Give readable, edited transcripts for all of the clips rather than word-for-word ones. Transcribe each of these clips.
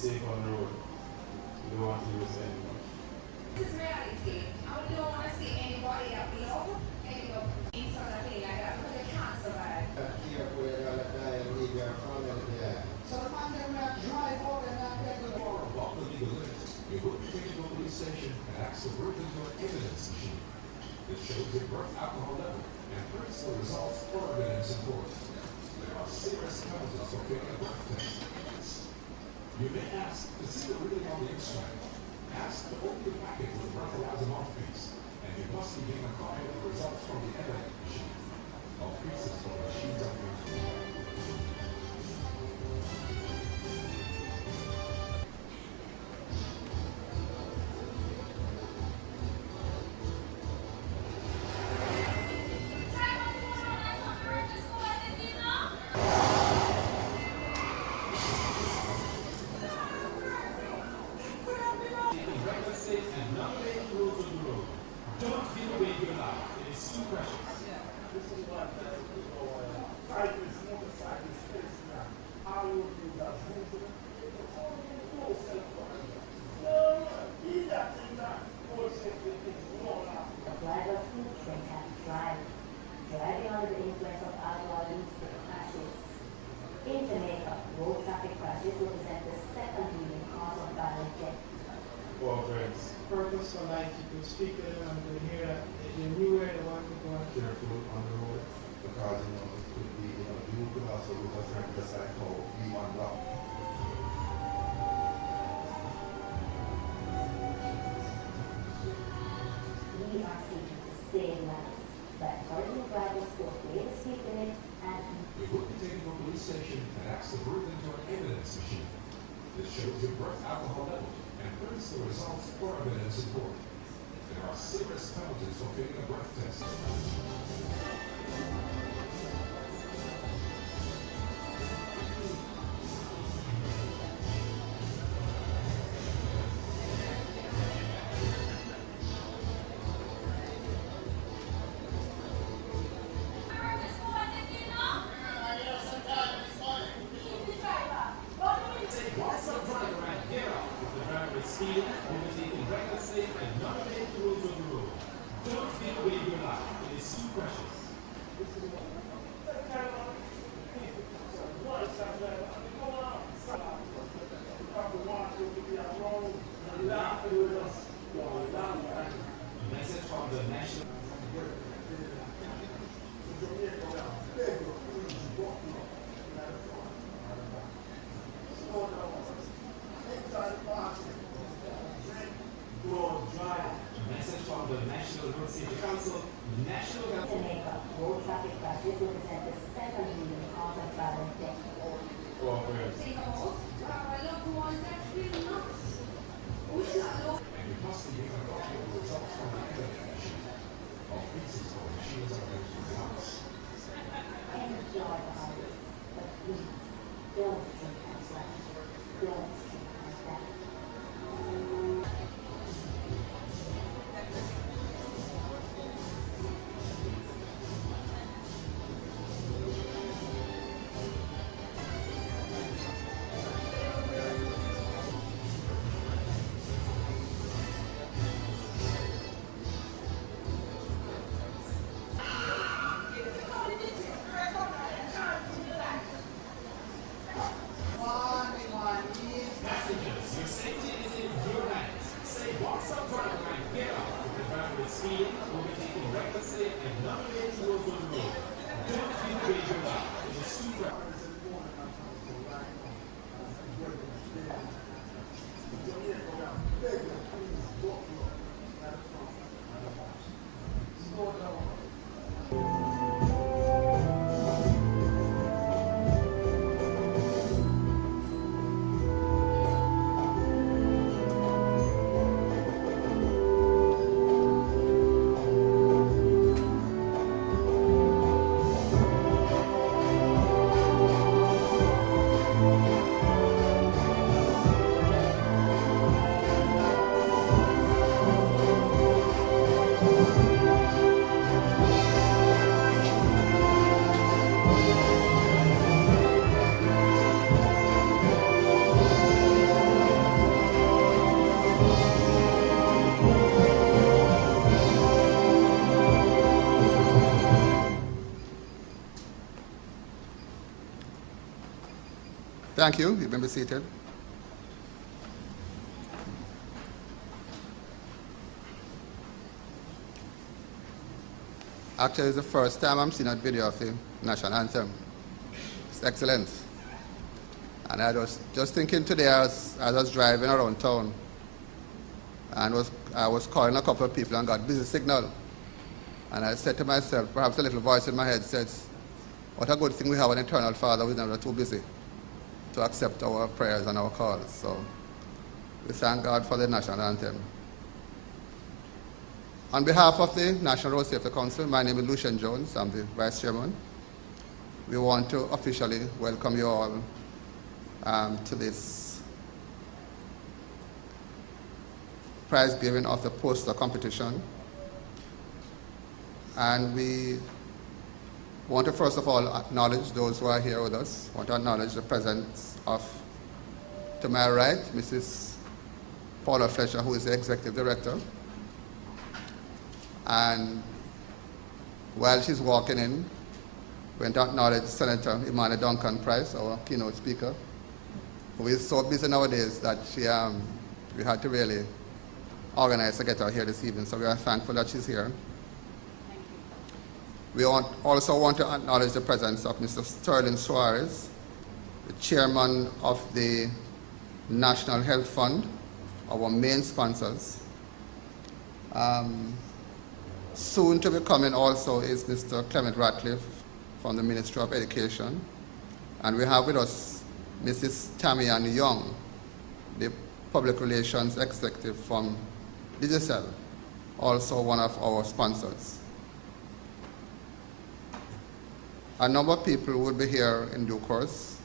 safe on the road. You don't want to use anyone. This is reality. I don't want to see anybody that we love end up in something like that because they can't survive. Careful, you're gonna die and leave your family there. So the man them not drive out and not get to the About the legal limit, you will be taken to a police station and asked to work into an evidence machine. This shows your birth alcohol level and prints the results for evidence in court. There are serious penalties for failing a birth test. You may ask to see the reading on the instrument. Ask to open the packet with a breathalyzer mouthpiece, and you must be given a copy of the results from the evidence machine. Mouthpieces for machines of your and nominate the rules of the road. Don't give away your life. It is too precious. This is what cyclists, motorcyclists face now. How will you that? Driver footprint and drive. Driving under the influence of alcohol leads to crashes. In Jamaica, road traffic crashes represent the second leading cause of violent death. Well, friends, purpose for life. You can speak to them and you can hear that they knew where they wanted to go. careful on the road. Because it could be, you could also lose a friend just like how we unlock. We are seeking to save lives by encouraging drivers to obey the speed limit and You will be taken to a police station and asked to birth into an evidence machine. This shows your birth alcohol level and prints the results for evidence in court. There are serious penalties for failing a breath test. Once a driver and get out if the driver is speeding, overtaking recklessly, and not obeying the rules of the road. Don't give away your life. It is too precious. Message from the national. Message from the National Road Safety Council, National Jamaica, road traffic crashes represent the second leading cause of violent death. Well, friends, Think about our loved ones that feel nuts. We should not know. and you must be given a copy of the results from the evidence machine. All pieces for machines are going to be announced. Enjoy the holidays, but please don't drink and drive. Don't drink and drive. Thank you. You may be seated. Actually, it's the first time I'm seeing a video of the national anthem. It's excellent. And I was just thinking today as I was driving around town, and I was calling a couple of people and got busy signal. And I said to myself, perhaps a little voice in my head says, what a good thing we have an eternal Father who's never too busy to accept our prayers and our calls. So we thank God for the national anthem. On behalf of the National Road Safety Council, my name is Lucian Jones. I'm the Vice Chairman. We want to officially welcome you all to this prize giving of the poster competition. And we want to first of all acknowledge those who are here with us. We want to acknowledge the presence of, to my right, Mrs. Paula Fletcher, who is the Executive Director. And while she's walking in, we want to acknowledge Senator Imani Duncan Price, our keynote speaker, who is so busy nowadays that we had to really organize to get her here this evening. So we are thankful that she's here. We also want to acknowledge the presence of Mr. Sterling Suarez, the chairman of the National Health Fund, our main sponsors. Soon to be coming also is Mr. Clement Ratcliffe from the Ministry of Education. And we have with us Mrs. Tamian Young, the Public Relations Executive from Digicel, also one of our sponsors. A number of people will be here in due course.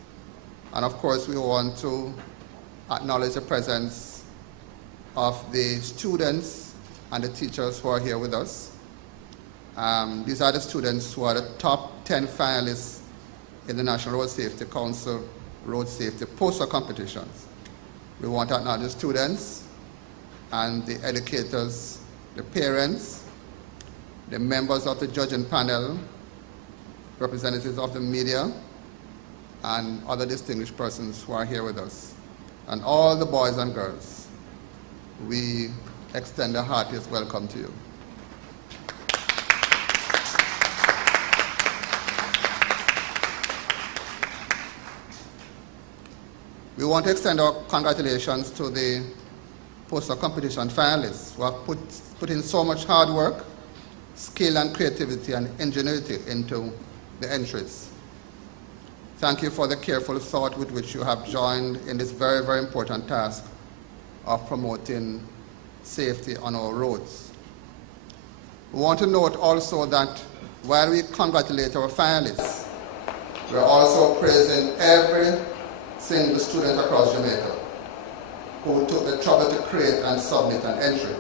And of course, we want to acknowledge the presence of the students and the teachers who are here with us. These are the students who are the top 10 finalists in the National Road Safety Council Road Safety Poster Competitions. We want to acknowledge the students and the educators, the parents, the members of the judging panel, representatives of the media, and other distinguished persons who are here with us. And all the boys and girls, we extend a heartiest welcome to you. We want to extend our congratulations to the poster competition finalists who have put in so much hard work, skill and creativity and ingenuity into the entries. Thank you for the careful thought with which you have joined in this very, very important task of promoting safety on our roads. We want to note also that while we congratulate our finalists, we are also praising every single student across Jamaica who took the trouble to create and submit an entry.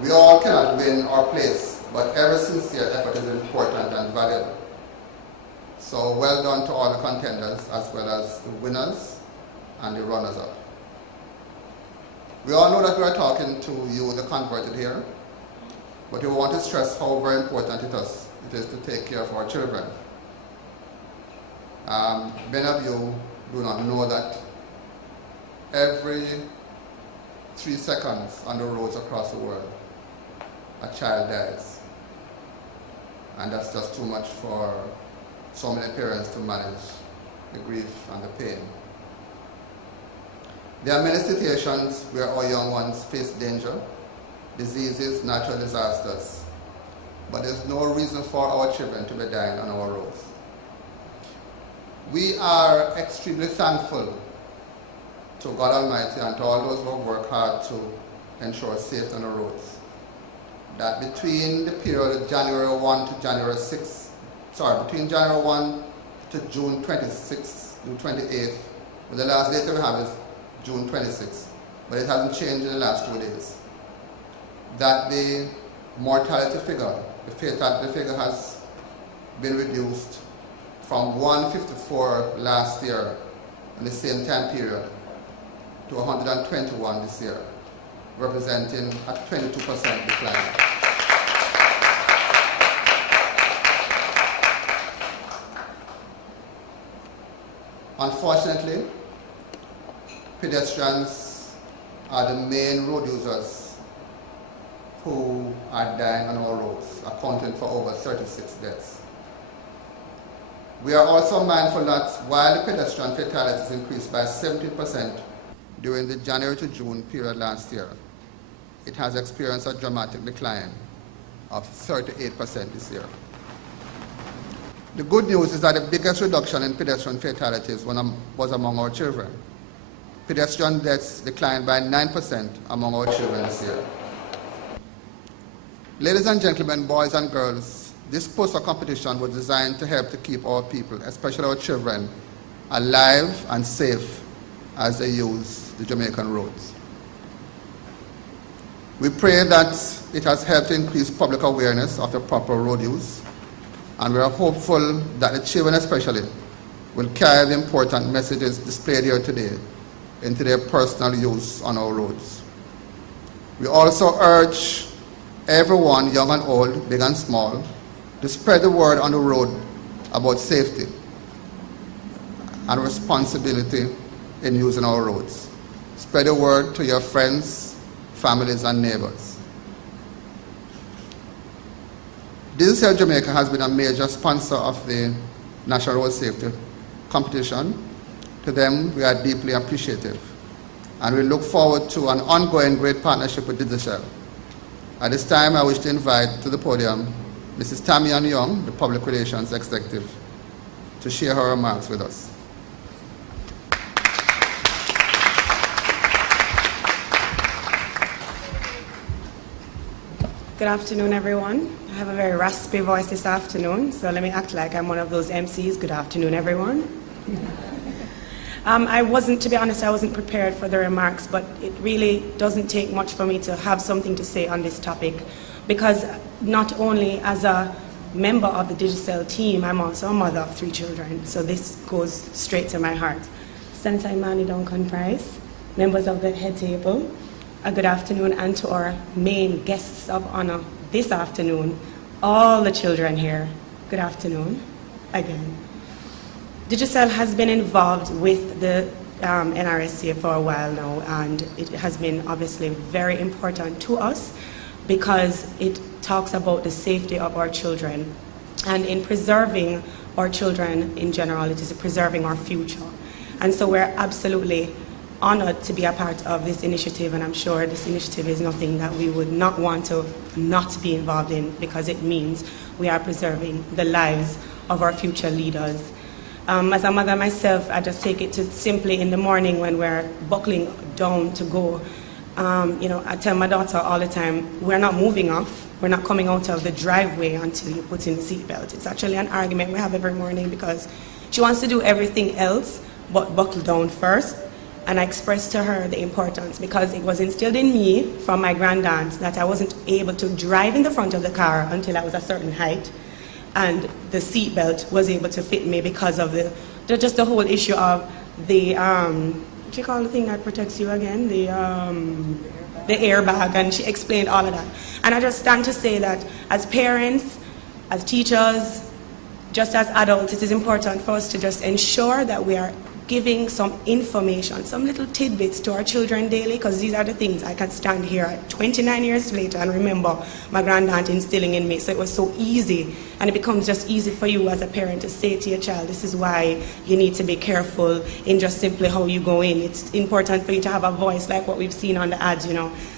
We all cannot win or place, but every sincere effort is important and valuable. So well done to all the contenders as well as the winners and the runners-up. We all know that we are talking to you, the converted here, but we want to stress how very important it is to take care of our children. Many of you do not know that every 3 seconds on the roads across the world, a child dies. And that's just too much for so many parents to manage the grief and the pain. There are many situations where our young ones face danger, diseases, natural disasters, but there's no reason for our children to be dying on our roads. We are extremely thankful to God Almighty and to all those who work hard to ensure safety on the roads, that between the period of January 1 to January 6, between January 1 to June 26th, June 28th, but the last date we have is June 26th, but it hasn't changed in the last 2 days, that the mortality figure, the fatality figure has been reduced from 154 last year in the same time period to 121 this year, representing a 22% decline. Unfortunately, pedestrians are the main road users who are dying on our roads, accounting for over 36 deaths. We are also mindful that while the pedestrian fatalities increased by 17% during the January to June period last year, it has experienced a dramatic decline of 38% this year. The good news is that the biggest reduction in pedestrian fatalities was among our children. Pedestrian deaths declined by 9% among our children this year. Ladies and gentlemen, boys and girls, this poster competition was designed to help to keep our people, especially our children, alive and safe as they use the Jamaican roads. We pray that it has helped to increase public awareness of the proper road use, and we are hopeful that the children especially will carry the important messages displayed here today into their personal use on our roads. We also urge everyone, young and old, big and small, to spread the word on the road about safety and responsibility in using our roads. Spread the word to your friends, families, and neighbors. This year, Jamaica has been a major sponsor of the National Road Safety Competition. To them, we are deeply appreciative, and we look forward to an ongoing great partnership with Digicel. At this time, I wish to invite to the podium Mrs. Tamian Young, the Public Relations Executive, to share her remarks with us. Good afternoon, everyone. I have a very raspy voice this afternoon, so let me act like I'm one of those MCs. Good afternoon, everyone. To be honest, I wasn't prepared for the remarks, but it really doesn't take much for me to have something to say on this topic, because not only as a member of the Digicel team, I'm also a mother of 3 children, so this goes straight to my heart. Senator Imani Duncan Price, members of the head table, a good afternoon, and to our main guests of honor this afternoon, all the children here, good afternoon again. Digicel has been involved with the N.R.S.C for a while now, and it has been obviously very important to us because it talks about the safety of our children. And in preserving our children in general, it is preserving our future. And so we're absolutely honored to be a part of this initiative, and I'm sure this initiative is nothing that we would not want to not be involved in, because it means we are preserving the lives of our future leaders. As a mother myself, I just take it to simply in the morning when we're buckling down to go. I tell my daughter all the time, we're not moving off, we're not coming out of the driveway until you put in the seatbelt. It's actually an argument we have every morning because she wants to do everything else but buckle down first. And I expressed to her the importance, because it was instilled in me from my grandaunt that I wasn't able to drive in the front of the car until I was a certain height. And the seatbelt was able to fit me because of just the whole issue of the, what do you call the thing that protects you again? The airbag, and she explained all of that. And I just stand to say that as parents, as teachers, just as adults, it is important for us to just ensure that we are giving some information, some little tidbits to our children daily, because these are the things I can stand here at 29 years later and remember my grandaunt instilling in me. So it was so easy, and it becomes just easy for you as a parent to say to your child, this is why you need to be careful in just simply how you go in. It's important for you to have a voice like what we've seen on the ads,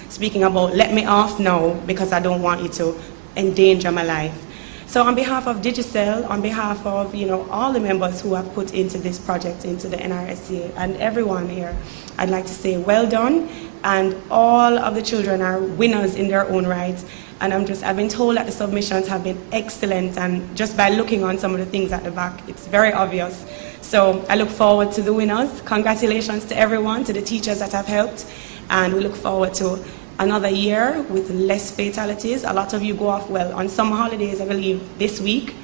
speaking about, let me off now because I don't want you to endanger my life. So on behalf of Digicel, on behalf of all the members who have put into this project, into the N.R.S.C, and everyone here, I'd like to say well done. And all of the children are winners in their own right. And I've been told that the submissions have been excellent, and just by looking on some of the things at the back, it's very obvious. So I look forward to the winners. Congratulations to everyone, to the teachers that have helped, and we look forward to another year with less fatalities. A lot of you go off, on summer holidays, I believe, this week.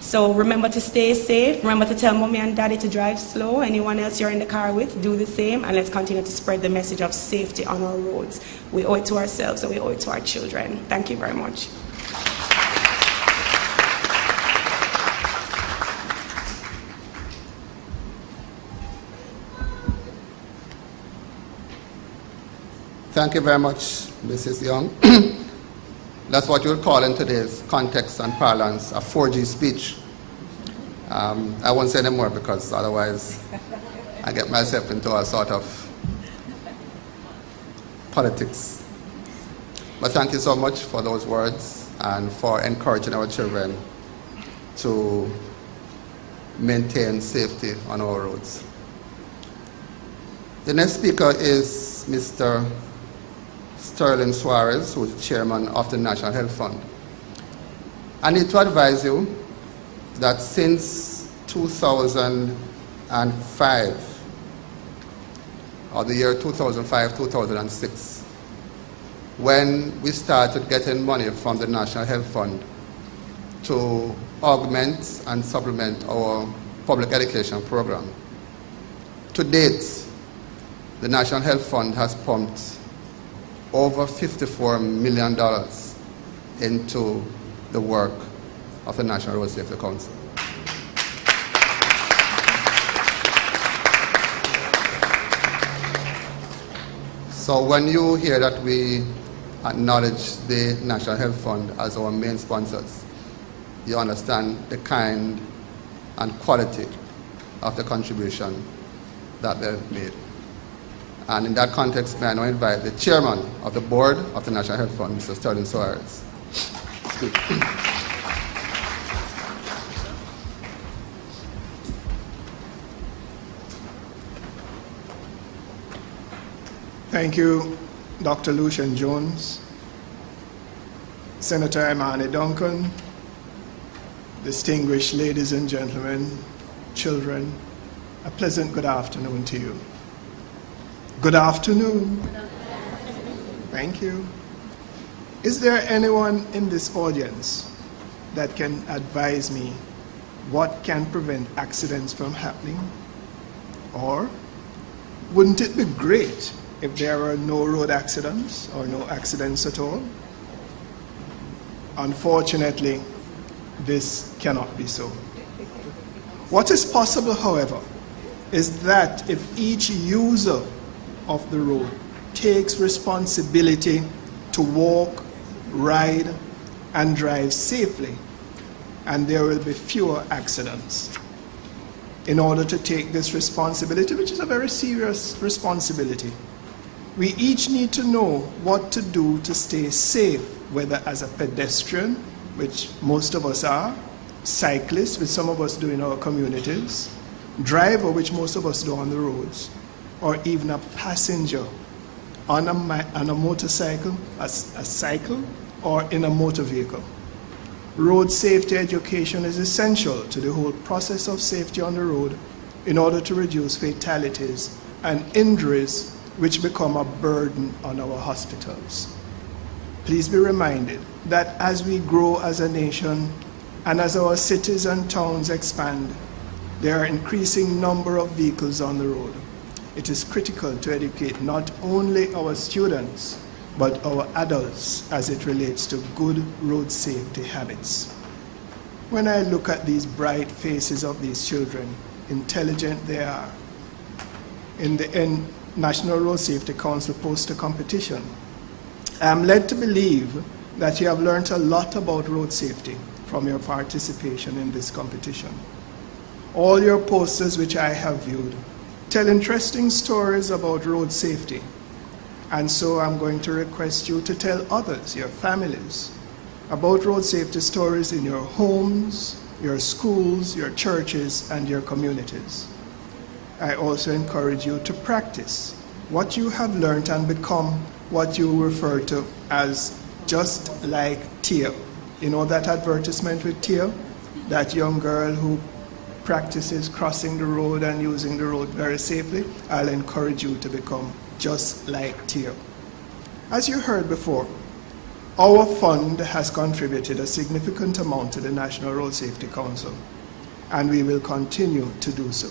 So remember to stay safe. Remember to tell mommy and daddy to drive slow. Anyone else you're in the car with, do the same. And let's continue to spread the message of safety on our roads. We owe it to ourselves, and we owe it to our children. Thank you very much. Thank you very much, Mrs. Young. That's what you would call in today's context and parlance a 4G speech. I won't say any more because otherwise I get myself into a sort of politics. But thank you so much for those words and for encouraging our children to maintain safety on our roads. The next speaker is Mr. Sterling Suarez, who is chairman of the National Health Fund. I need to advise you that since 2005, or the year 2005-2006, when we started getting money from the National Health Fund to augment and supplement our public education program, to date, the National Health Fund has pumped over $54 million into the work of the National Road Safety Council. So when you hear that we acknowledge the National Health Fund as our main sponsors, you understand the kind and quality of the contribution that they've made. And in that context, may I now invite the chairman of the board of the National Health Fund, Mr. Sterling Suarez. Thank you, Dr. Lucian Jones, Senator Imani Duncan, distinguished ladies and gentlemen, children, a pleasant good afternoon to you. Good afternoon. Thank you. Is there anyone in this audience that can advise me what can prevent accidents from happening? Or wouldn't it be great if there were no road accidents or no accidents at all? Unfortunately, this cannot be so. What is possible, however, is that if each user of the road takes responsibility to walk, ride, and drive safely, and there will be fewer accidents. In order to take this responsibility, which is a very serious responsibility, we each need to know what to do to stay safe, whether as a pedestrian, which most of us are, cyclist, which some of us do in our communities, driver, which most of us do on the roads, or even a passenger on a motorcycle, a cycle, or in a motor vehicle. Road safety education is essential to the whole process of safety on the road in order to reduce fatalities and injuries which become a burden on our hospitals. Please be reminded that as we grow as a nation and as our cities and towns expand, there are increasing number of vehicles on the road. It is critical to educate not only our students, but our adults as it relates to good road safety habits. When I look at these bright faces of these children, intelligent they are, in the National Road Safety Council poster competition, I am led to believe that you have learned a lot about road safety from your participation in this competition. All your posters which I have viewed tell interesting stories about road safety. And so I'm going to request you to tell others, your families, about road safety stories in your homes, your schools, your churches, and your communities. I also encourage you to practice what you have learned and become what you refer to as just like Terra. You know that advertisement with Terra? That young girl who practices crossing the road and using the road very safely. I'll encourage you to become just like Terra. As you heard before, our fund has contributed a significant amount to the National Road Safety Council, and we will continue to do so.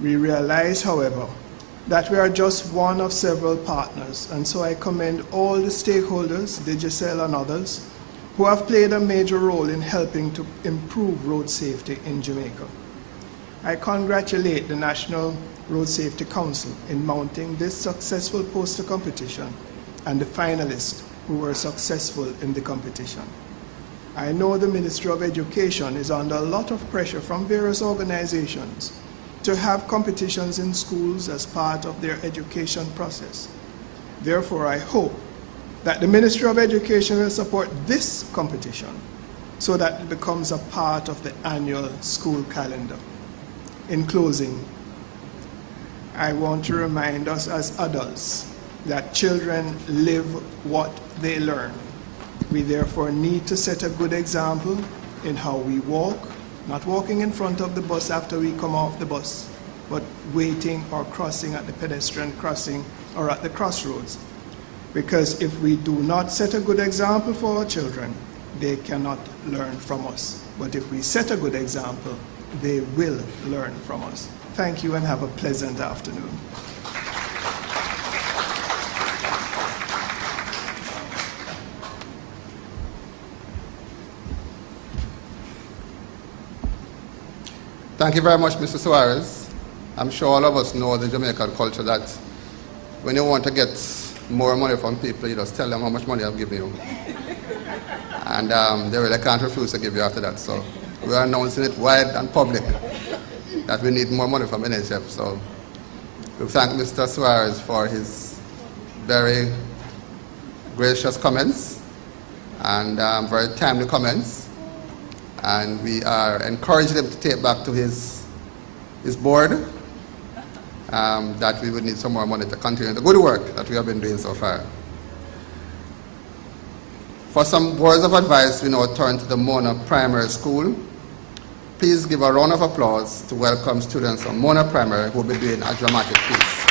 We realize, however, that we are just one of several partners, and so I commend all the stakeholders, Digicel and others, who have played a major role in helping to improve road safety in Jamaica. I congratulate the National Road Safety Council in mounting this successful poster competition and the finalists who were successful in the competition. I know the Ministry of Education is under a lot of pressure from various organizations to have competitions in schools as part of their education process. Therefore, I hope that the Ministry of Education will support this competition so that it becomes a part of the annual school calendar. In closing, I want to remind us as adults that children live what they learn. We therefore need to set a good example in how we walk, not walking in front of the bus after we come off the bus, but waiting or crossing at the pedestrian crossing or at the crossroads. Because if we do not set a good example for our children, they cannot learn from us. But if we set a good example, they will learn from us. Thank you and have a pleasant afternoon. Thank you very much, Mr. Suarez. I'm sure all of us know the Jamaican culture that when you want to get more money from people, you just tell them how much money I'm giving you. And they really can't refuse to give you after that. So we are announcing it wide and public that we need more money from NHF. So we thank Mr. Suarez for his very gracious comments and very timely comments. And we are encouraging him to take back to his board that we would need some more money to continue the good work that we have been doing so far. For some words of advice, we now turn to the Mona Primary School. Please give a round of applause to welcome students from Mona Primary who will be doing a dramatic piece.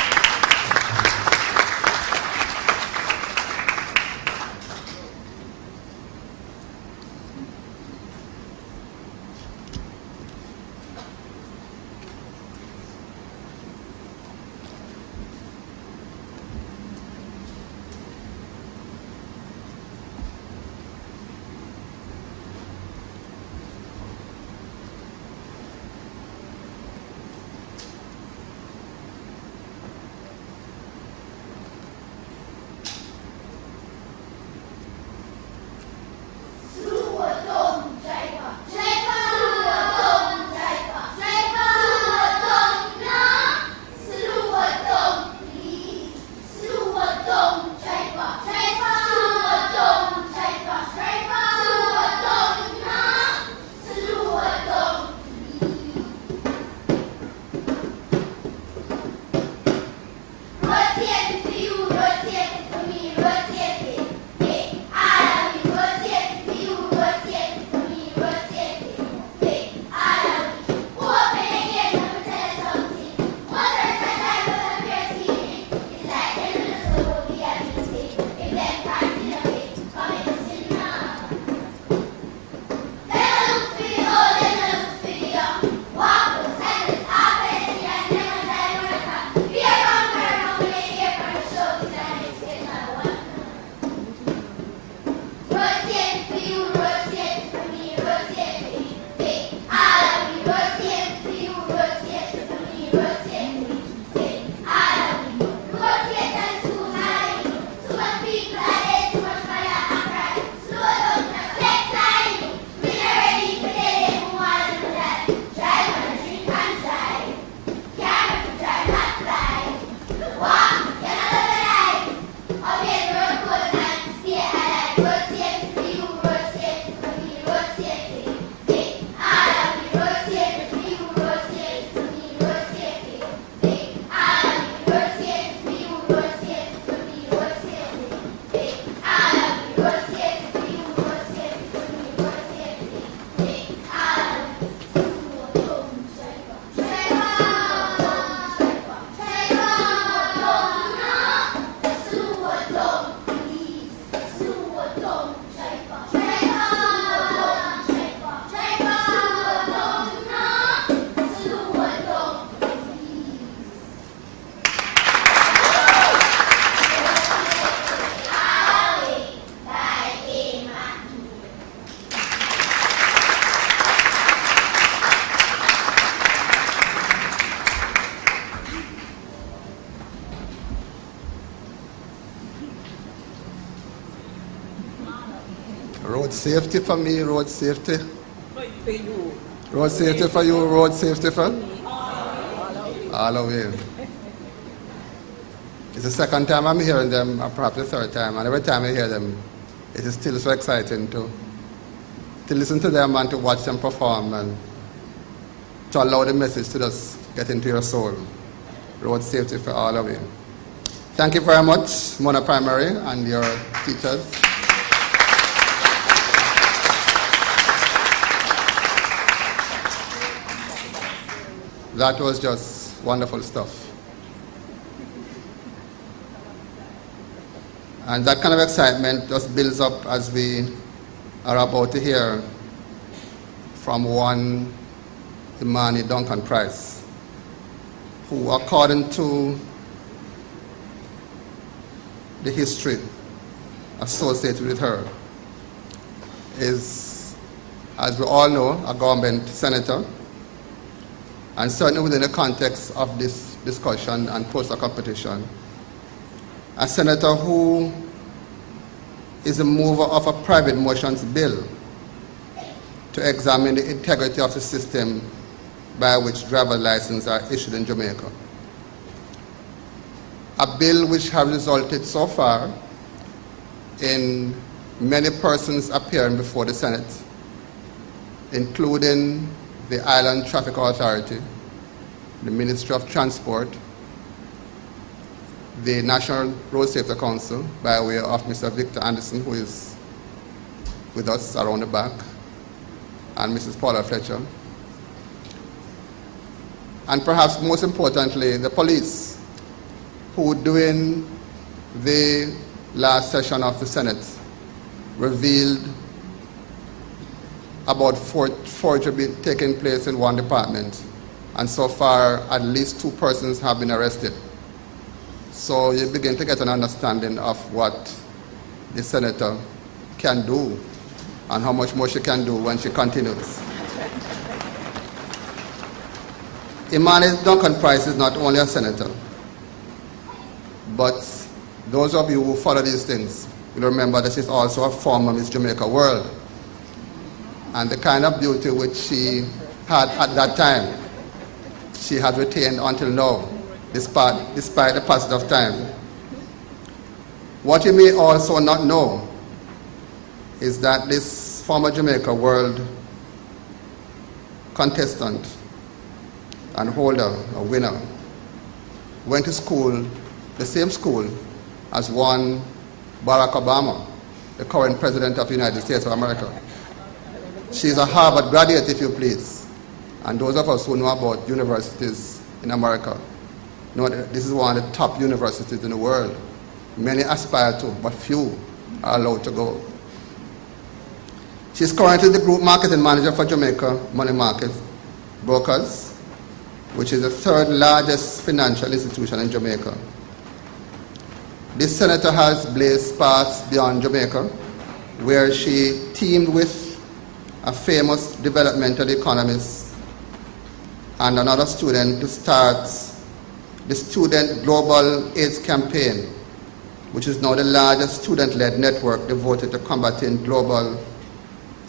safety for me, road safety. Road safety for you, road safety for? All of you. It's the second time I'm hearing them, or perhaps the third time, and every time I hear them, it is still so exciting to listen to them and to watch them perform and to allow the message to just get into your soul. Road safety for all of you. Thank you very much, Mona Primary and your teachers. That was just wonderful stuff. And that kind of excitement just builds up as we are about to hear from one Imani Duncan Price, who, according to the history associated with her, is, as we all know, a government senator, and certainly within the context of this discussion and poster competition, a senator who is a mover of a private motions bill to examine the integrity of the system by which driver licenses are issued in Jamaica. A bill which has resulted so far in many persons appearing before the Senate, including the Island Traffic Authority, the Ministry of Transport, the National Road Safety Council, by way of Mr. Victor Anderson, who is with us around the back, and Mrs. Paula Fletcher. And perhaps most importantly, the police, who during the last session of the Senate revealed about forgery taking place in one department, and so far at least 2 persons have been arrested. So you begin to get an understanding of what the senator can do and how much more she can do when she continues. Imani Duncan Price is not only a senator, but those of you who follow these things will remember that she's also a former Miss Jamaica World. And the kind of beauty which she had at that time, she has retained until now, despite the passage of time. What you may also not know is that this former Jamaica World contestant and holder, a winner, went to school, the same school as one Barack Obama, the current President of the United States of America. She's a Harvard graduate, if you please. And those of us who know about universities in America know that this is one of the top universities in the world. Many aspire to, but few are allowed to go. She's currently the Group Marketing Manager for Jamaica Money Market Brokers, which is the 3rd largest financial institution in Jamaica. This senator has blazed paths beyond Jamaica, where she teamed with a famous developmental economist and another student to start the Student Global AIDS Campaign, which is now the largest student-led network devoted to combating global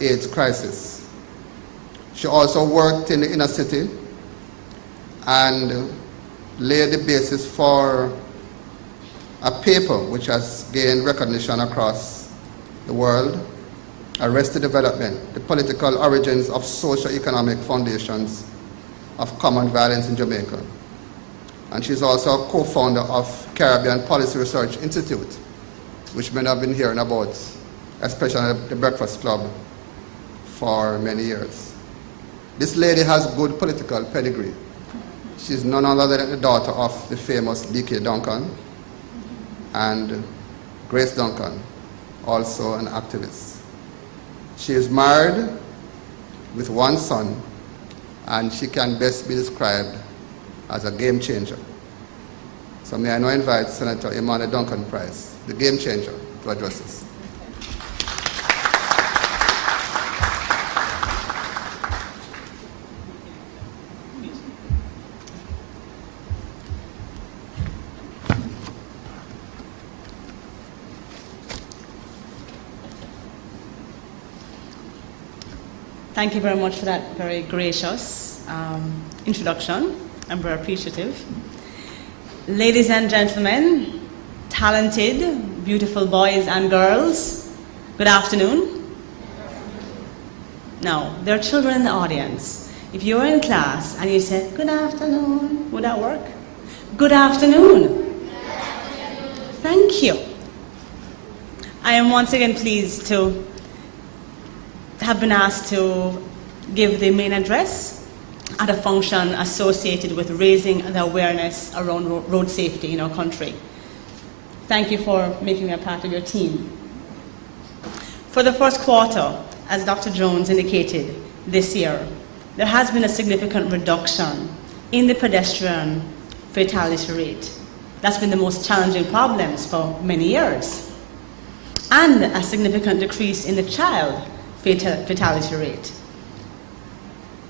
AIDS crisis. She also worked in the inner city and laid the basis for a paper which has gained recognition across the world, Arrested Development, the Political Origins of Socio-Economic Foundations of Common Violence in Jamaica. And she's also a co-founder of Caribbean Policy Research Institute, which many have been hearing about, especially at the Breakfast Club, for many years. This lady has good political pedigree. She's none other than the daughter of the famous D.K. Duncan and Grace Duncan, also an activist. She is married with 1 son, and she can best be described as a game changer. So may I now invite Senator Imani Duncan Price, the game changer, to address us. Thank you very much for that very gracious introduction. I'm very appreciative. Ladies and gentlemen, talented, beautiful boys and girls, good afternoon. Now, there are children in the audience. If you're in class and you say, good afternoon, would that work? Good afternoon. Thank you. I am once again pleased to have been asked to give the main address at a function associated with raising the awareness around road safety in our country. Thank you for making me a part of your team. For the first quarter, as Dr. Jones indicated this year, there has been a significant reduction in the pedestrian fatality rate. That's been the most challenging problems for many years. And a significant decrease in the child fatality rate.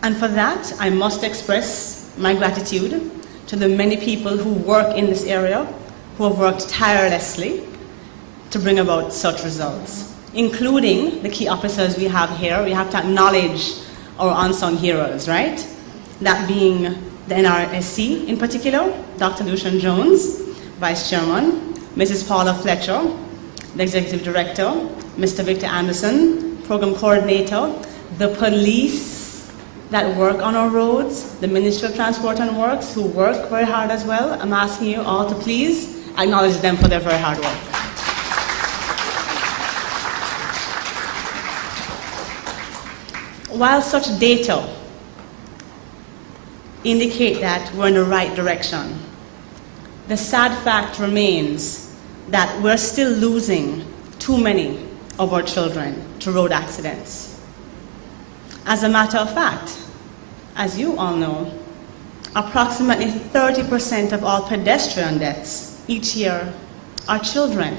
And for that, I must express my gratitude to the many people who work in this area, who have worked tirelessly to bring about such results, including the key officers we have here. We have to acknowledge our unsung heroes, right? That being the N.R.S.C. in particular, Dr. Lucian Jones, Vice Chairman, Mrs. Paula Fletcher, the Executive Director, Mr. Victor Anderson, Program Coordinator, the police that work on our roads, the Ministry of Transport and Works, who work very hard as well. I'm asking you all to please acknowledge them for their very hard work. While such data indicate that we're in the right direction, the sad fact remains that we're still losing too many of our children to road accidents. As a matter of fact, as you all know, approximately 30% of all pedestrian deaths each year are children.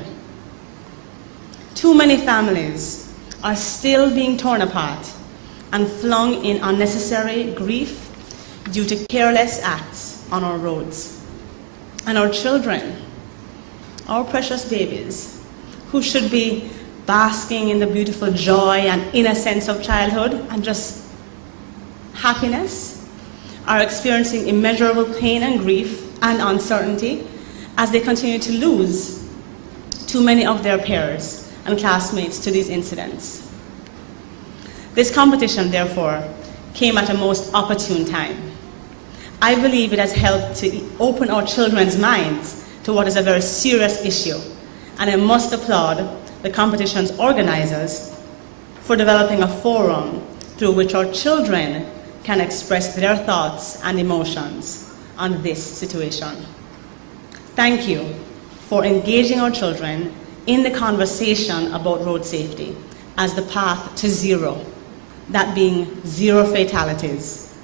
Too many families are still being torn apart and flung in unnecessary grief due to careless acts on our roads. And our children, our precious babies, who should be basking in the beautiful joy and innocence of childhood and just happiness, are experiencing immeasurable pain and grief and uncertainty as they continue to lose too many of their peers and classmates to these incidents. This competition, therefore, came at a most opportune time. I believe it has helped to open our children's minds to what is a very serious issue, and I must applaud the competition's organizers for developing a forum through which our children can express their thoughts and emotions on this situation. Thank you for engaging our children in the conversation about road safety as the path to zero, that being zero fatalities,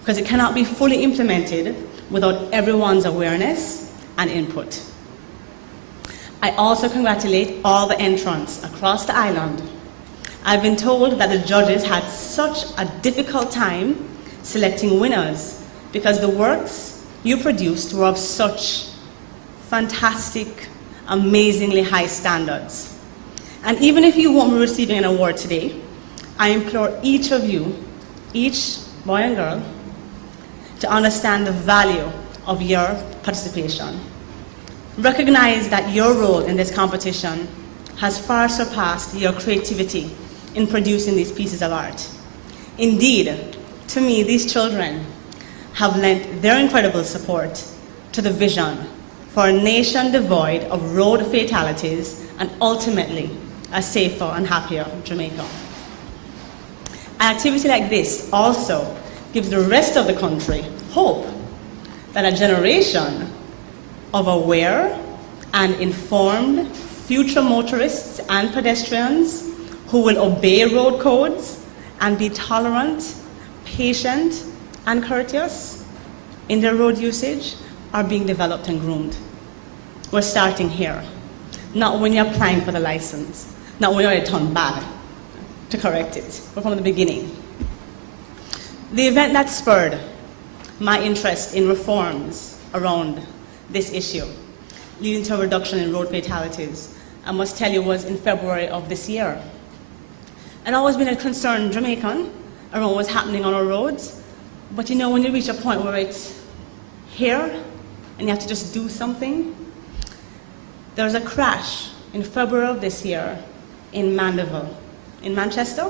because it cannot be fully implemented without everyone's awareness and input. I also congratulate all the entrants across the island. I've been told that the judges had such a difficult time selecting winners because the works you produced were of such fantastic, amazingly high standards. And even if you won't be receiving an award today, I implore each of you, each boy and girl, to understand the value of your participation. Recognize that your role in this competition has far surpassed your creativity in producing these pieces of art. Indeed, to me, these children have lent their incredible support to the vision for a nation devoid of road fatalities and ultimately a safer and happier Jamaica. An activity like this also gives the rest of the country hope that a generation of aware and informed future motorists and pedestrians who will obey road codes and be tolerant, patient, and courteous in their road usage are being developed and groomed. We're starting here, not when you're applying for the license, not when you're already turned bad to correct it, but from the beginning. The event that spurred my interest in reforms around this issue, leading to a reduction in road fatalities, I must tell you, was in February of this year. And I've always been a concerned Jamaican around what's happening on our roads. But you know, when you reach a point where it's here and you have to just do something, there was a crash in February of this year in Mandeville, in Manchester,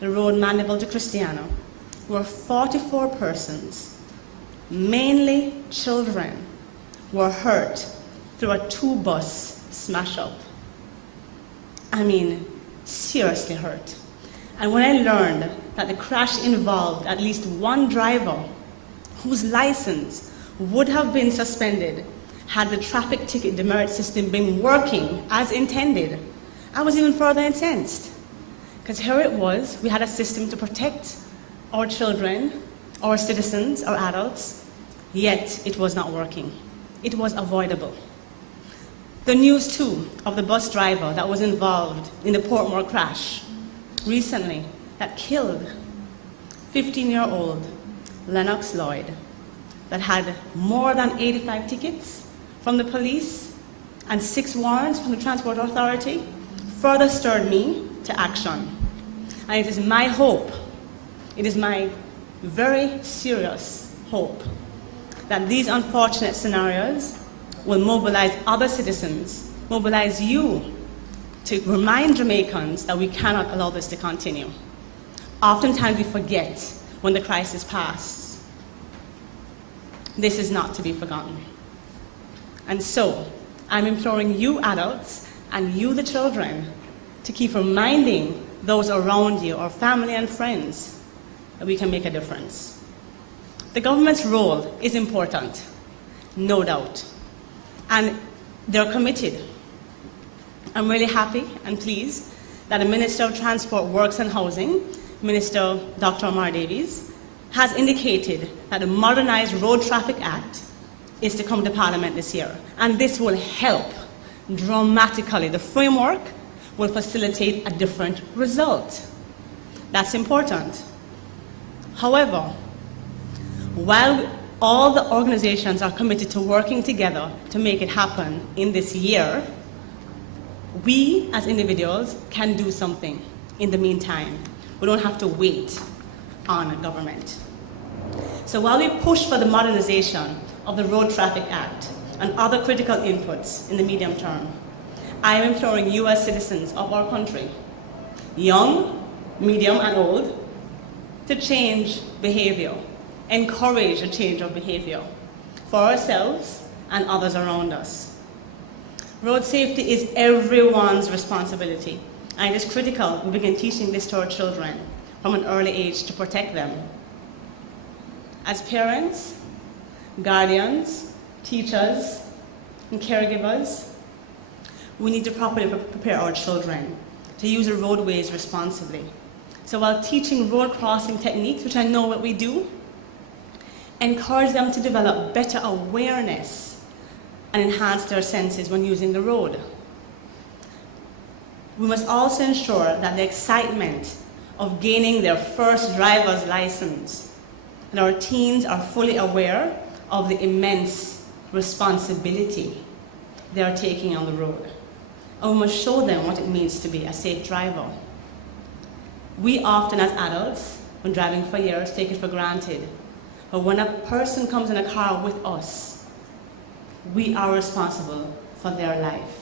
the road Mandeville to Cristiano, where 44 persons, mainly children, were hurt through a 2-bus smash-up. I mean, seriously hurt. And when I learned that the crash involved at least one driver whose license would have been suspended had the traffic ticket demerit system been working as intended, I was even further incensed. Because here it was, we had a system to protect our children, our citizens, our adults, yet it was not working. It was avoidable. The news too of the bus driver that was involved in the Portmore crash recently that killed 15-year-old Lennox Lloyd, that had more than 85 tickets from the police and 6 warrants from the Transport Authority, further stirred me to action. And it is my hope, it is my very serious hope, that these unfortunate scenarios will mobilize other citizens, mobilize you, to remind Jamaicans that we cannot allow this to continue. Oftentimes we forget when the crisis passes. This is not to be forgotten. And so, I'm imploring you adults and you the children to keep reminding those around you, or family and friends, that we can make a difference. The government's role is important, no doubt, and they're committed. I'm really happy and pleased that the Minister of Transport, Works and Housing, Minister Dr. Omar Davies, has indicated that the Modernized Road Traffic Act is to come to Parliament this year. And this will help dramatically. The framework will facilitate a different result. That's important. However, while all the organizations are committed to working together to make it happen in this year, we as individuals can do something in the meantime. We don't have to wait on government. So while we push for the modernization of the Road Traffic Act and other critical inputs in the medium term, I am imploring you as citizens of our country, young, medium, and old, to change behavior, encourage a change of behavior for ourselves and others around us. Road safety is everyone's responsibility, and it is critical we begin teaching this to our children from an early age to protect them. As parents, guardians, teachers, and caregivers, we need to properly prepare our children to use the roadways responsibly. So while teaching road crossing techniques, which I know what we do, encourage them to develop better awareness and enhance their senses when using the road. We must also ensure that the excitement of gaining their first driver's license, and our teens are fully aware of the immense responsibility they are taking on the road. And we must show them what it means to be a safe driver. We often as adults, when driving for years, take it for granted. But when a person comes in a car with us, we are responsible for their life.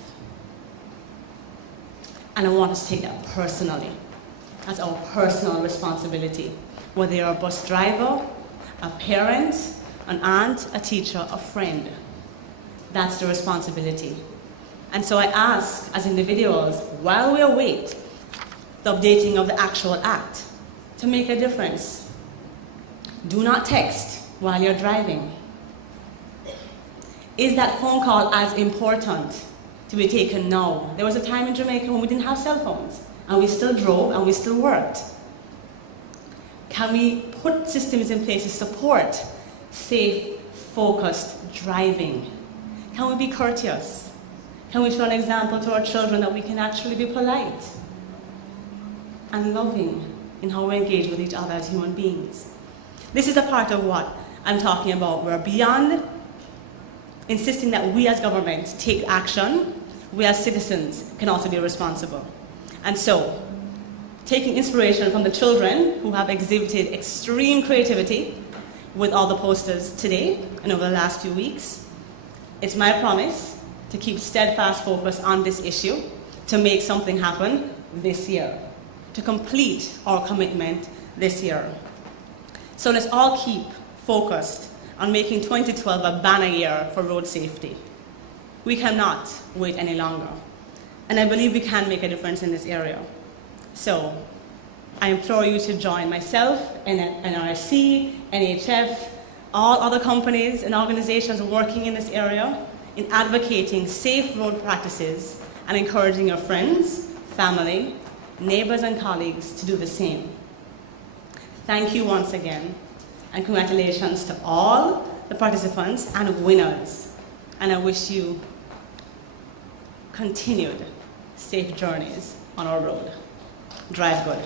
And I want us to take that personally. That's our personal responsibility. Whether you're a bus driver, a parent, an aunt, a teacher, a friend, that's the responsibility. And so I ask, as individuals, while we await the updating of the actual act, to make a difference. Do not text while you're driving. Is that phone call as important to be taken now? There was a time in Jamaica when we didn't have cell phones, and we still drove and we still worked. Can we put systems in place to support safe, focused driving? Can we be courteous? Can we show an example to our children that we can actually be polite and loving in how we engage with each other as human beings? This is a part of what I'm talking about. We're beyond insisting that we as government take action. We as citizens can also be responsible. And so, taking inspiration from the children who have exhibited extreme creativity with all the posters today and over the last few weeks. It's my promise to keep steadfast focus on this issue, to make something happen this year, to complete our commitment this year. So let's all keep focused on making 2012 a banner year for road safety. We cannot wait any longer, and I believe we can make a difference in this area. So I implore you to join myself, N.R.S.C, NHF, all other companies and organizations working in this area in advocating safe road practices and encouraging your friends, family, neighbors, and colleagues to do the same. Thank you once again, and congratulations to all the participants and winners. And I wish you continued safe journeys on our road. Drive good.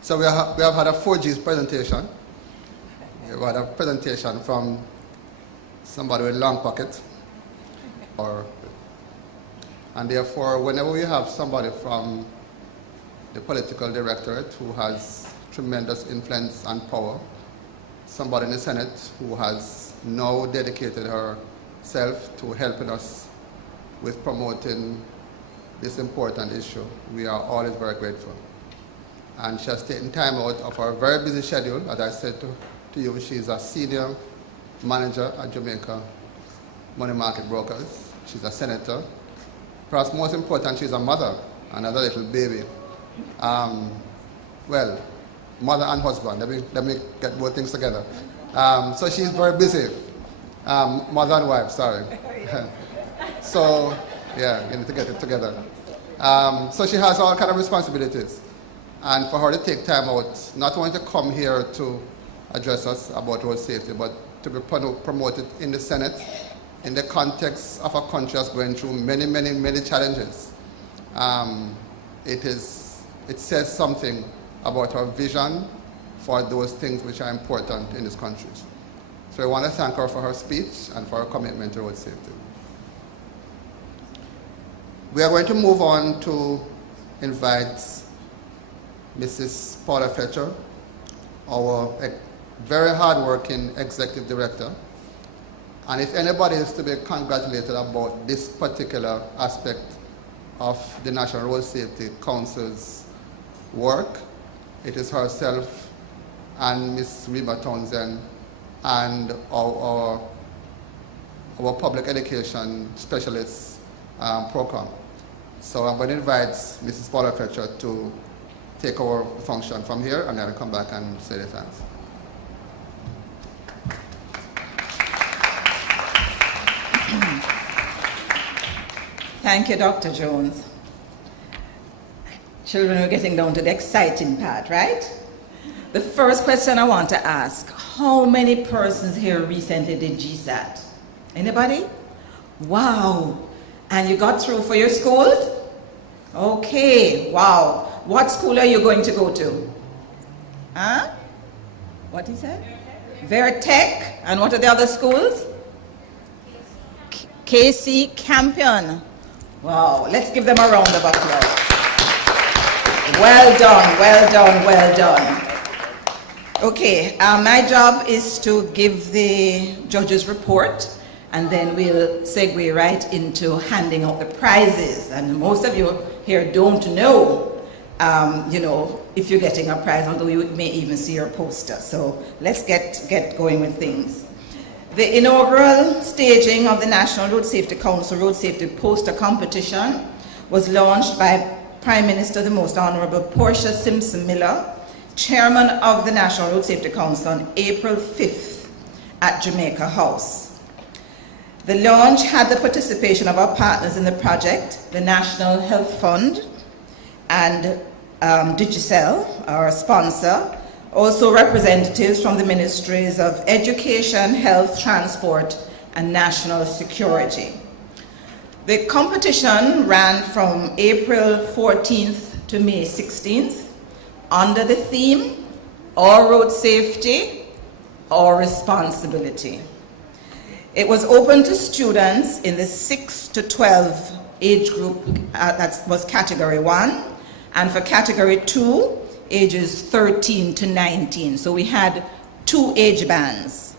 So we have had a 4G's presentation. We had a presentation from somebody with long pocket. And therefore, whenever we have somebody from the political directorate who has tremendous influence and power, somebody in the Senate who has now dedicated herself to helping us with promoting this important issue, we are always very grateful. And she has taken time out of her very busy schedule. As I said to you, she's a senior manager at Jamaica Money Market Brokers. She's a senator. Perhaps most important, she's a mother and has a little baby. Well, mother and husband. Let me get both things together. So she's very busy. Mother and wife, sorry. So, yeah, you need to get it together. So she has all kinds of responsibilities. And for her to take time out, not only to come here to address us about road safety, but to be promoted in the Senate in the context of a country that's going through many, many, many challenges. It says something about our vision for those things which are important in this country. So I want to thank her for her speech and for her commitment to road safety. We are going to move on to invite Mrs. Paula Fletcher, our very hard-working executive director. And if anybody is to be congratulated about this particular aspect of the National Road Safety Council's work, it is herself and Ms. Rima Townsend and our public education specialist program. So I'm going to invite Mrs. Paula Fletcher to take over function from here, and then I'll come back and say the thanks. Thank you, Dr. Jones. Children, are getting down to the exciting part, right? The first question I want to ask, how many persons here recently did GSAT? Anybody? Wow. And you got through for your schools? Okay, wow. What school are you going to go to? Huh? What he said? Vertech. And what are the other schools? KC Campion. Wow, let's give them a round of applause. Well done, well done, well done. Okay, my job is to give the judges' report, and then we'll segue right into handing out the prizes. And most of you here don't know, if you're getting a prize, although you may even see your poster. So let's get going with things. The inaugural staging of the National Road Safety Council Road Safety Poster Competition was launched by Prime Minister the Most Honorable Portia Simpson Miller, Chairman of the National Road Safety Council, on April 5th at Jamaica House. The launch had the participation of our partners in the project, the National Health Fund and Digicel, our sponsor, also representatives from the Ministries of Education, Health, Transport, and National Security. The competition ran from April 14th to May 16th under the theme, Our Road Safety, Our Responsibility. It was open to students in the 6 to 12 age group, that was category 1, and for category 2, ages 13 to 19. So we had 2 age bands.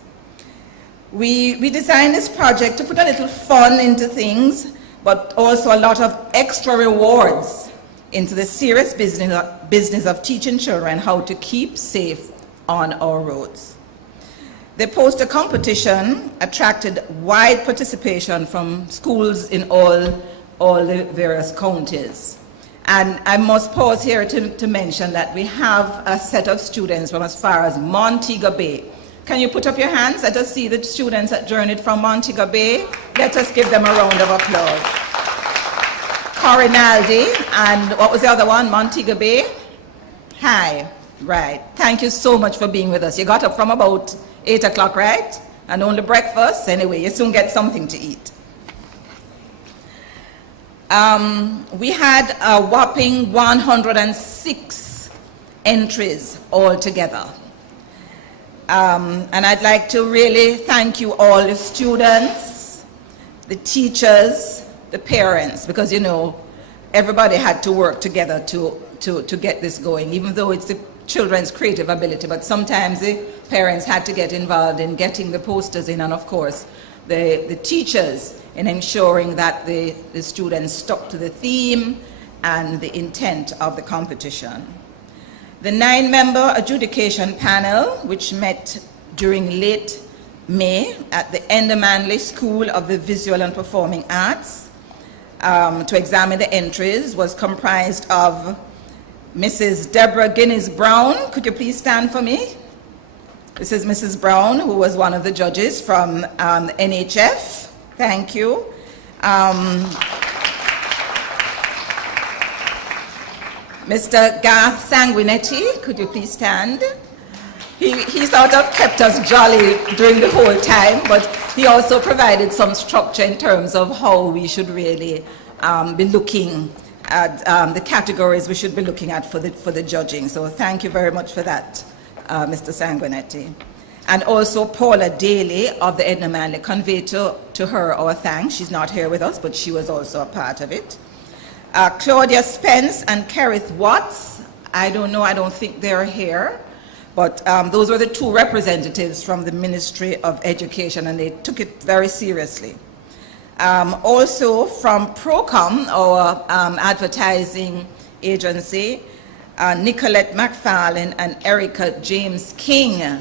We designed this project to put a little fun into things, but also a lot of extra rewards into the serious business of teaching children how to keep safe on our roads. The poster competition attracted wide participation from schools in all the various counties. And I must pause here to mention that we have a set of students from as far as Montego Bay. Can you put up your hands? Let us see the students that journeyed from Montego Bay. Let us give them a round of applause. Corinaldi, and what was the other one? Montego Bay? Hi, right. Thank you so much for being with us. You got up from about 8 o'clock, right? And only breakfast? Anyway, you soon get something to eat. We had a whopping 106 entries altogether. And I'd like to really thank you all, the students, the teachers, the parents, because you know, everybody had to work together to get this going, even though it's the children's creative ability, but sometimes the parents had to get involved in getting the posters in, and of course, the teachers in ensuring that the students stuck to the theme and the intent of the competition. The 9-member adjudication panel, which met during late May at the N.R.S.C School of the Visual and Performing Arts to examine the entries, was comprised of Mrs. Deborah Guinness Brown. Could you please stand for me? This is Mrs. Brown, who was one of the judges from NHF. Thank you. Mr. Garth Sanguinetti, could you please stand? He sort of kept us jolly during the whole time, but he also provided some structure in terms of how we should really be looking at the categories we should be looking at for the judging. So thank you very much for that, Mr. Sanguinetti. And also Paula Daly of the N.R.S.C convey to her our thanks. She's not here with us, but she was also a part of it. Claudia Spence and Kerith Watts, I don't know, I don't think they're here, but those were the 2 representatives from the Ministry of Education, and they took it very seriously. Also from Procom, our advertising agency, Nicolette McFarlane and Erica James King.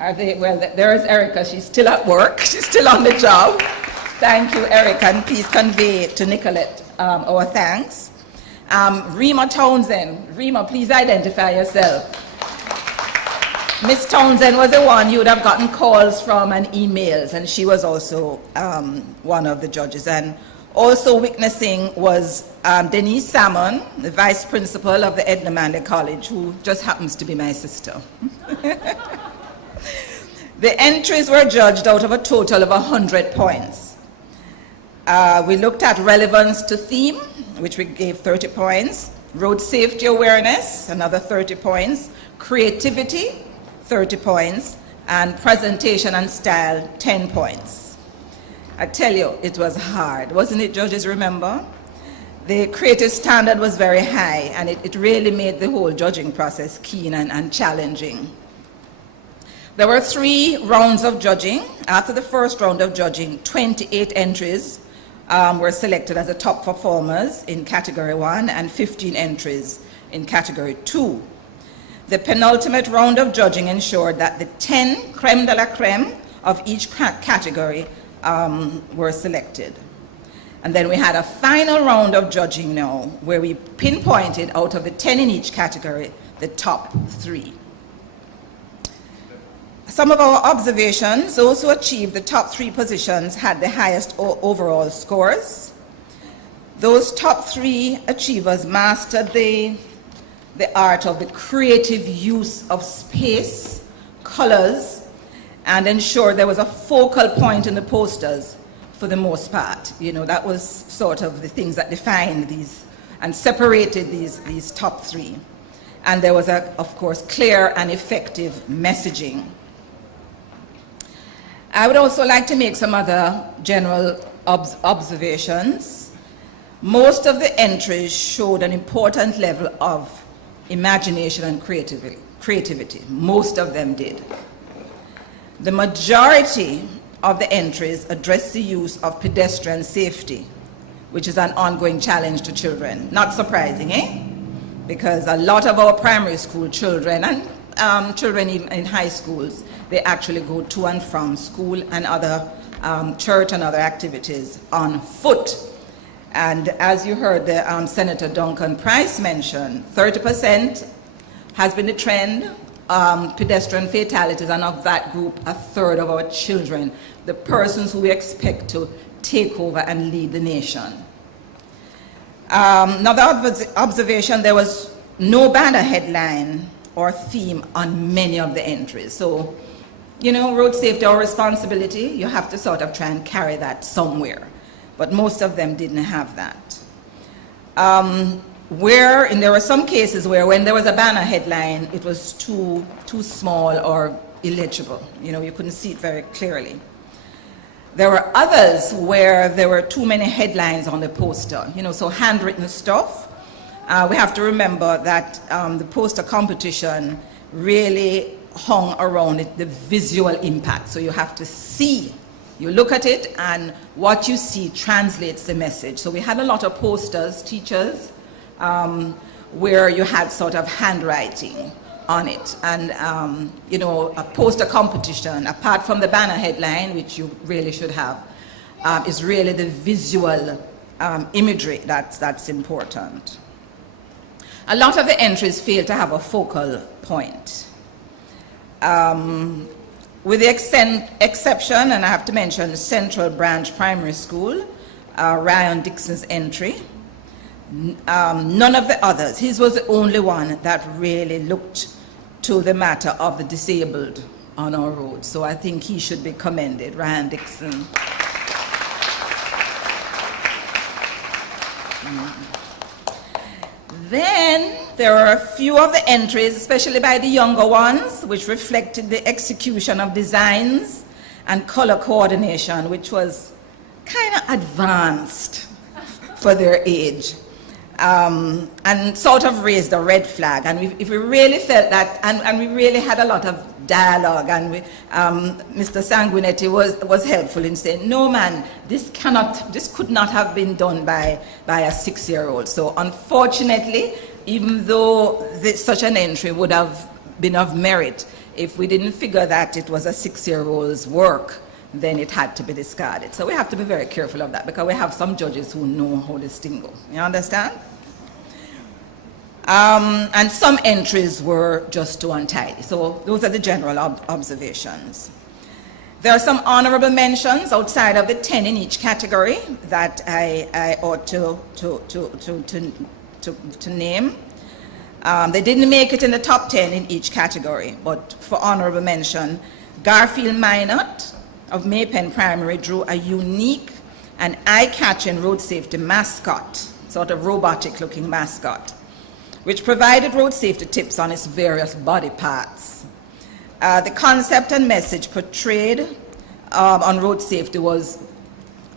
Are they? Well, there is Erica. She's still at work. She's still on the job. Thank you, Erica, and please convey to Nicolette our thanks. Rima Townsend. Rima, please identify yourself. Miss Townsend was the one you would have gotten calls from and emails, and she was also one of the judges. And also witnessing was Denise Salmon, the vice principal of the N.R.S.C College, who just happens to be my sister. The entries were judged out of a total of 100 points. We looked at relevance to theme, which we gave 30 points, road safety awareness, another 30 points, creativity, 30 points, and presentation and style, 10 points. I tell you, it was hard, wasn't it, judges, remember? The creative standard was very high, and it really made the whole judging process keen and challenging. There were 3 rounds of judging. After the first round of judging, 28 entries were selected as the top performers in category 1 and 15 entries in category 2. The penultimate round of judging ensured that the 10 creme de la creme of each category were selected. And then we had a final round of judging now, where we pinpointed out of the 10 in each category, the top 3. Some of our observations, those who achieved the top 3 positions had the highest overall scores. Those top 3 achievers mastered the art of the creative use of space, colors, and ensured there was a focal point in the posters for the most part. You know, that was sort of the things that defined these and separated these top three. And there was, of course, clear and effective messaging. I would also like to make some other general observations. Most of the entries showed an important level of imagination and creativity. Most of them did. The majority of the entries address the use of pedestrian safety, which is an ongoing challenge to children. Not surprising, eh? Because a lot of our primary school children and children in high schools, they actually go to and from school and other church and other activities on foot. And as you heard the Senator Duncan Price mention, 30% has been the trend, pedestrian fatalities, and of that group, a third of our children, the persons who we expect to take over and lead the nation. Another observation, there was no banner headline or theme on many of the entries. So, you know, road safety or responsibility, you have to sort of try and carry that somewhere. But most of them didn't have that. There were some cases where when there was a banner headline, it was too small or illegible. You know, you couldn't see it very clearly. There were others where there were too many headlines on the poster, you know, so handwritten stuff. We have to remember that the poster competition really hung around the visual impact. So you have to see. You look at it, and what you see translates the message. So we had a lot of posters, teachers, where you had sort of handwriting on it. And, you know, a poster competition, apart from the banner headline, which you really should have, is really the visual imagery that's important. A lot of the entries fail to have a focal point. With the exception, and I have to mention Central Branch Primary School, Ryan Dixon's entry, none of the others. His was the only one that really looked to the matter of the disabled on our roads. So I think he should be commended, Ryan Dixon. Then there are a few of the entries, especially by the younger ones, which reflected the execution of designs and color coordination, which was kind of advanced for their age, and sort of raised a red flag. And if we really felt that, and we really had a lot of dialogue, and Mr. Sanguinetti was helpful in saying, no man, this could not have been done by a 6-year-old. So unfortunately, even though such an entry would have been of merit, if we didn't figure that it was a 6-year-old's work, then it had to be discarded. So we have to be very careful of that, because we have some judges who know how this thing goes. You understand? And some entries were just too untidy. So those are the general observations. There are some honorable mentions outside of the 10 in each category that I ought to name. They didn't make it in the top 10 in each category, but for honorable mention, Garfield Minot of Maypen Primary drew a unique and eye-catching road safety mascot, sort of robotic-looking mascot, which provided road safety tips on its various body parts. The concept and message portrayed on road safety was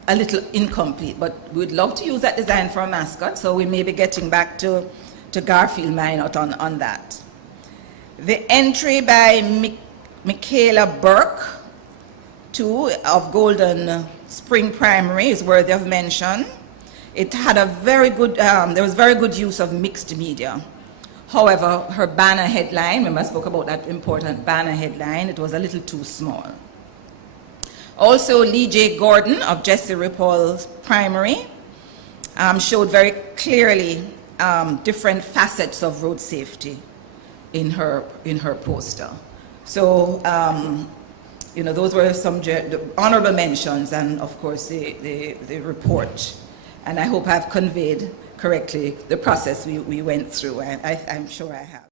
a little incomplete, but we'd love to use that design for a mascot, so we may be getting back to Garfield Minot on that. The entry by Michaela Burke, too, of Golden Spring Primary is worthy of mention. It had a very good, there was very good use of mixed media. However, her banner headline, remember I spoke about that important banner headline, it was a little too small. Also, Lee J. Gordon of Jesse Ripple's Primary showed very clearly different facets of road safety in her poster. So, you know, those were some honorable mentions, and of course the report. And I hope I've conveyed correctly the process we went through, and I'm sure I have.